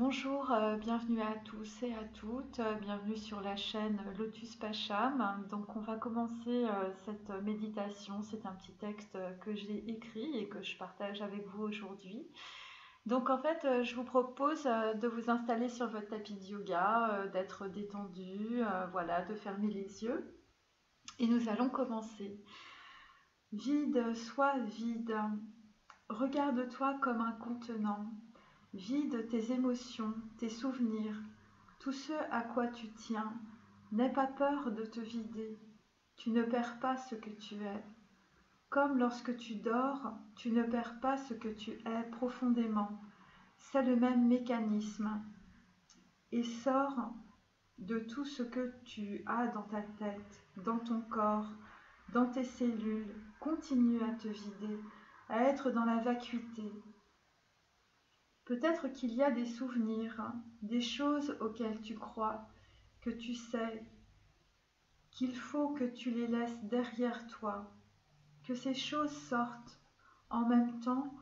Bonjour, bienvenue à tous et à toutes, bienvenue sur la chaîne Lotus Pacham. Donc on va commencer cette méditation, c'est un petit texte que j'ai écrit et que je partage avec vous aujourd'hui. Donc en fait, je vous propose de vous installer sur votre tapis de yoga, d'être détendu, voilà, de fermer les yeux. Et nous allons commencer. Vide, sois vide. Regarde-toi comme un contenant. Vide tes émotions, tes souvenirs, tout ce à quoi tu tiens. N'aie pas peur de te vider. Tu ne perds pas ce que tu es. Comme lorsque tu dors, tu ne perds pas ce que tu es profondément. C'est le même mécanisme. Et sors de tout ce que tu as dans ta tête, dans ton corps, dans tes cellules. Continue à te vider, à être dans la vacuité. Peut-être qu'il y a des souvenirs, des choses auxquelles tu crois, que tu sais, qu'il faut que tu les laisses derrière toi, que ces choses sortent en même temps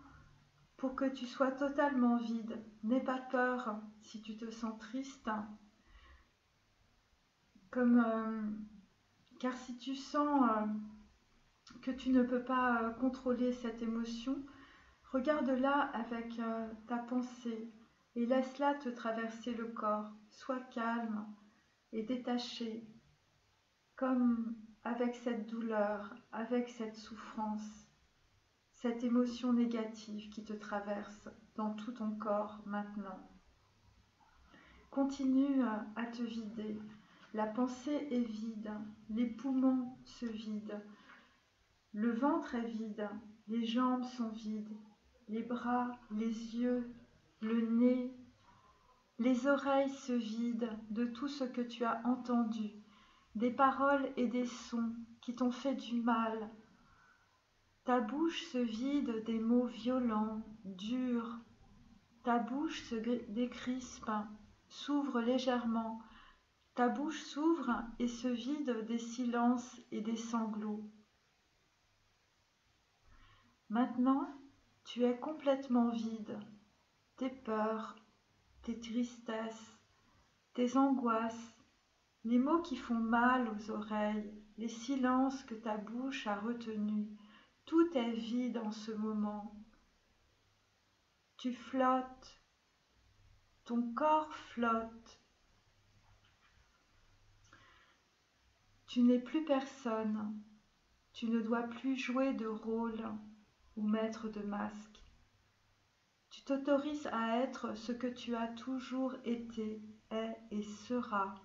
pour que tu sois totalement vide. N'aie pas peur si tu te sens triste, car si tu sens que tu ne peux pas contrôler cette émotion, regarde-la avec ta pensée et laisse-la te traverser le corps. Sois calme et détaché, comme avec cette douleur, avec cette souffrance, cette émotion négative qui te traverse dans tout ton corps maintenant. Continue à te vider. La pensée est vide, les poumons se vident, le ventre est vide, les jambes sont vides, les bras, les yeux, le nez, les oreilles se vident de tout ce que tu as entendu, des paroles et des sons qui t'ont fait du mal. Ta bouche se vide des mots violents, durs. Ta bouche se décrispe, s'ouvre légèrement. Ta bouche s'ouvre et se vide des silences et des sanglots. Maintenant, tu es complètement vide. Tes peurs, tes tristesses, tes angoisses, les mots qui font mal aux oreilles, les silences que ta bouche a retenus, tout est vide en ce moment. Tu flottes, ton corps flotte. Tu n'es plus personne, tu ne dois plus jouer de rôle ou mettre de masque. Tu t'autorises à être ce que tu as toujours été, est et seras.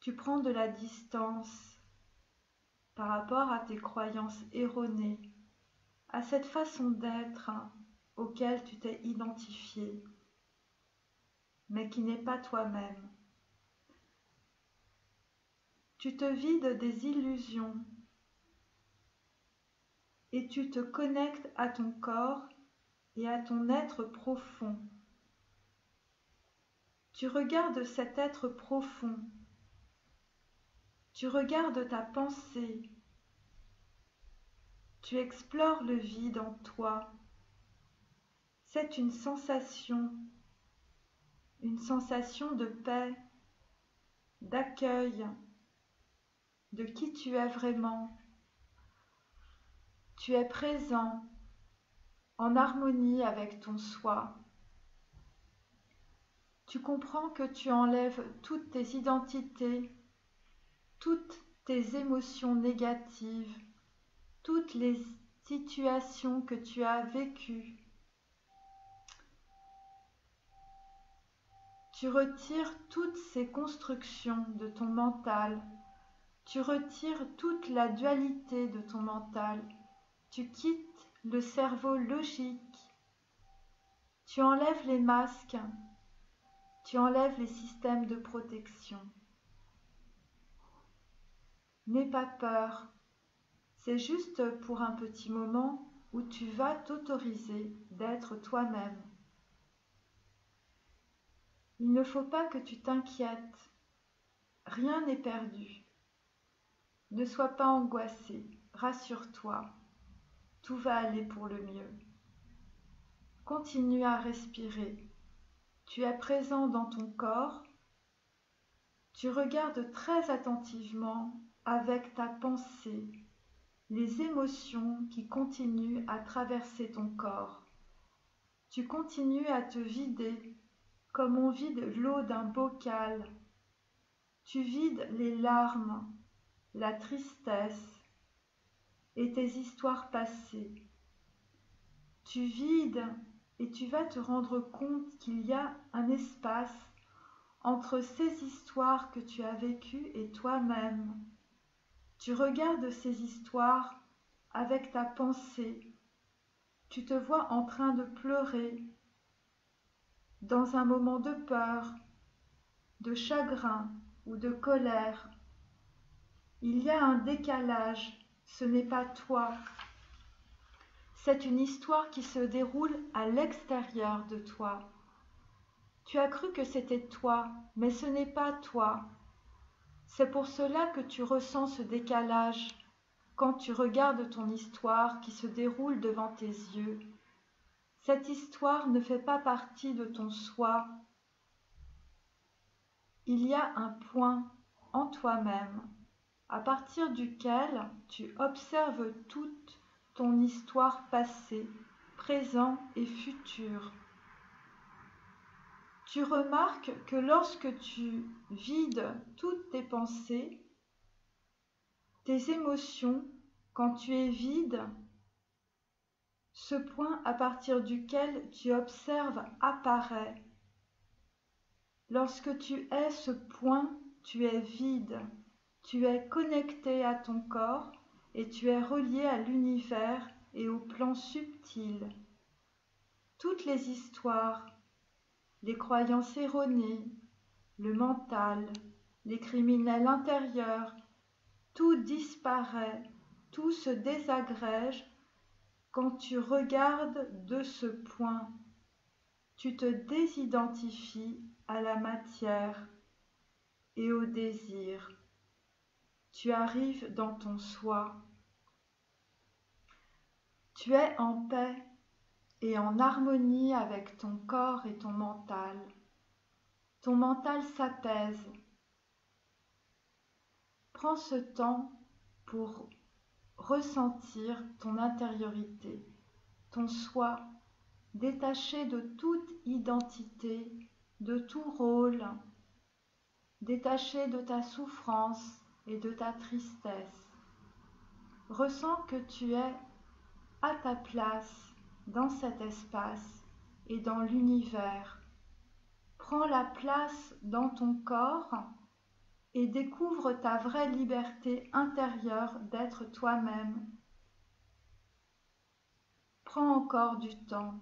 Tu prends de la distance par rapport à tes croyances erronées, à cette façon d'être auquel tu t'es identifié, mais qui n'est pas toi-même. Tu te vides des illusions et tu te connectes à ton corps et à ton être profond. Tu regardes cet être profond. Tu regardes ta pensée. Tu explores le vide en toi. C'est une sensation de paix, d'accueil, de qui tu es vraiment. Tu es présent, en harmonie avec ton soi. Tu comprends que tu enlèves toutes tes identités, toutes tes émotions négatives, toutes les situations que tu as vécues. Tu retires toutes ces constructions de ton mental. Tu retires toute la dualité de ton mental. Tu quittes le cerveau logique. Tu enlèves les masques. Tu enlèves les systèmes de protection. N'aie pas peur. C'est juste pour un petit moment où tu vas t'autoriser d'être toi-même. Il ne faut pas que tu t'inquiètes. Rien n'est perdu. Ne sois pas angoissé. Rassure-toi. Tout va aller pour le mieux. Continue à respirer. tu es présent dans ton corps, tu regardes très attentivement avec ta pensée les émotions qui continuent à traverser ton corps. Tu continues à te vider comme on vide l'eau d'un bocal. Tu vides les larmes, la tristesse et tes histoires passées. Tu vides et tu vas te rendre compte qu'il y a un espace entre ces histoires que tu as vécues et toi-même. Tu regardes ces histoires avec ta pensée. Tu te vois en train de pleurer dans un moment de peur, de chagrin ou de colère. Il y a un décalage, ce n'est pas toi. C'est une histoire qui se déroule à l'extérieur de toi. Tu as cru que c'était toi, mais ce n'est pas toi. C'est pour cela que tu ressens ce décalage quand tu regardes ton histoire qui se déroule devant tes yeux. Cette histoire ne fait pas partie de ton soi. Il y a un point en toi-même à partir duquel tu observes toute ton histoire passée, présent et futur. Tu remarques que lorsque tu vides toutes tes pensées, tes émotions, quand tu es vide, ce point à partir duquel tu observes apparaît. Lorsque tu es ce point, tu es vide, tu es connecté à ton corps et tu es relié à l'univers et au plan subtil. Toutes les histoires, les croyances erronées, le mental, les criminels intérieurs, tout disparaît, tout se désagrège quand tu regardes de ce point. Tu te désidentifies à la matière et au désir. Tu arrives dans ton soi. Tu es en paix et en harmonie avec ton corps et ton mental. Ton mental s'apaise. Prends ce temps pour ressentir ton intériorité, ton soi, détaché de toute identité, de tout rôle, détaché de ta souffrance et de ta tristesse. Ressens que tu es à ta place dans cet espace et dans l'univers. Prends la place dans ton corps et découvre ta vraie liberté intérieure d'être toi-même. Prends encore du temps.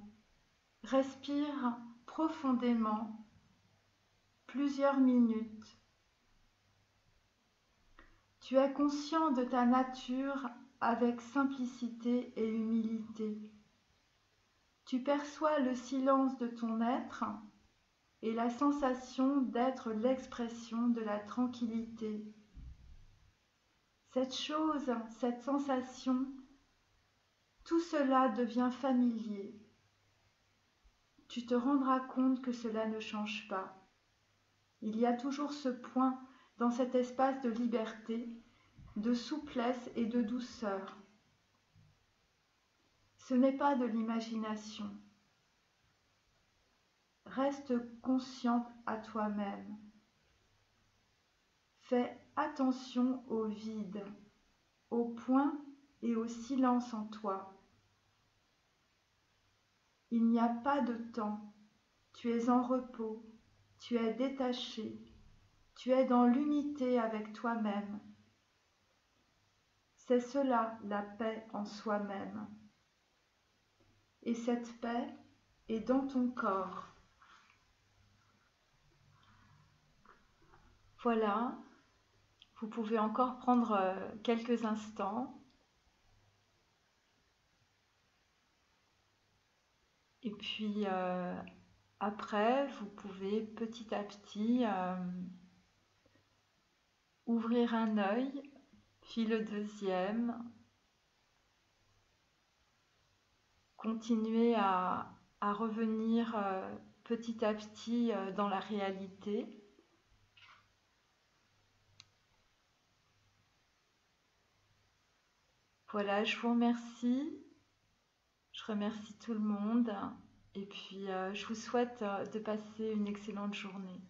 Respire profondément, plusieurs minutes. Tu es conscient de ta nature avec simplicité et humilité. Tu perçois le silence de ton être et la sensation d'être l'expression de la tranquillité. Cette chose, cette sensation, tout cela devient familier. Tu te rendras compte que cela ne change pas. Il y a toujours ce point dans cet espace de liberté, de souplesse et de douceur. Ce n'est pas de l'imagination. Reste consciente à toi-même. Fais attention au vide, au point et au silence en toi. Il n'y a pas de temps. Tu es en repos, tu es détaché, tu es dans l'unité avec toi-même. C'est cela la paix en soi-même. Et cette paix est dans ton corps. Voilà, vous pouvez encore prendre quelques instants. Et puis après, vous pouvez petit à petit ouvrir un œil, puis le deuxième, continuer à revenir petit à petit dans la réalité. Voilà, je vous remercie. Je remercie tout le monde. Et puis, je vous souhaite de passer une excellente journée.